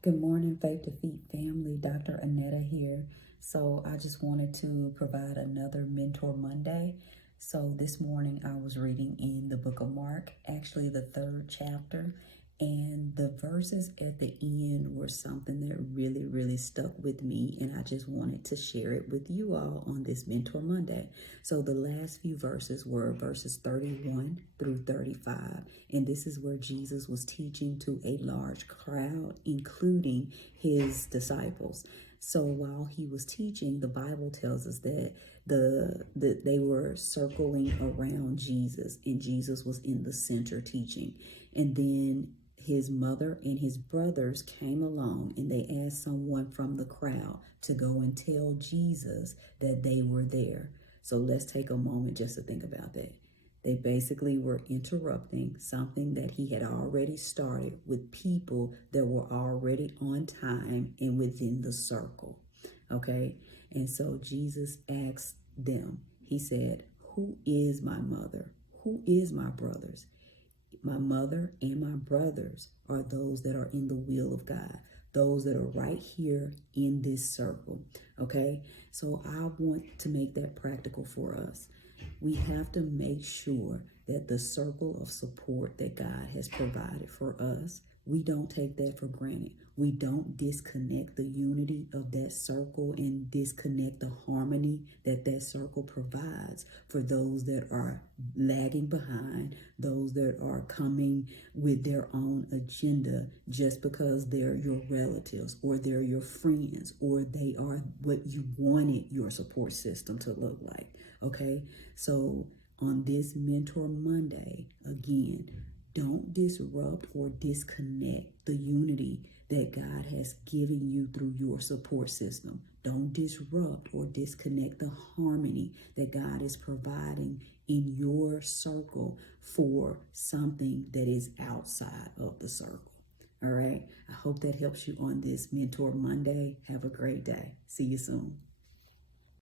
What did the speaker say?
Good morning, Faith to Feet family. Dr. Anetta here. So I just wanted to provide another Mentor Monday. So this morning I was reading in the book of Mark, actually the 3rd chapter, and the verses at the end were something that really stuck with me, and I just wanted to share it with you all on this Mentor Monday. So the last few verses were verses 31 through 35, and this is where Jesus was teaching to a large crowd, including his disciples. So while he was teaching, the Bible tells us that they were circling around Jesus, and Jesus was in the center teaching. And then his mother and his brothers came along, and they asked someone from the crowd to go and tell Jesus that they were there. So let's take a moment just to think about that. They basically were interrupting something that he had already started with people that were already on time and within the circle. Okay? And so Jesus asked them, he said, "Who is my mother? Who is my brothers?" My mother and my brothers are those that are in the will of God, those that are right here in this circle. Okay? So I want to make that practical for us. We have to make sure that the circle of support that God has provided for us, we don't take that for granted. We don't disconnect the unity of that circle and disconnect the harmony that that circle provides for those that are lagging behind, those that are coming with their own agenda just because they're your relatives or they're your friends or they are what you wanted your support system to look like. Okay, so on this Mentor Monday, again, don't disrupt or disconnect the unity that God has given you through your support system. Don't disrupt or disconnect the harmony that God is providing in your circle for something that is outside of the circle. All right, I hope that helps you on this Mentor Monday. Have a great day. See you soon.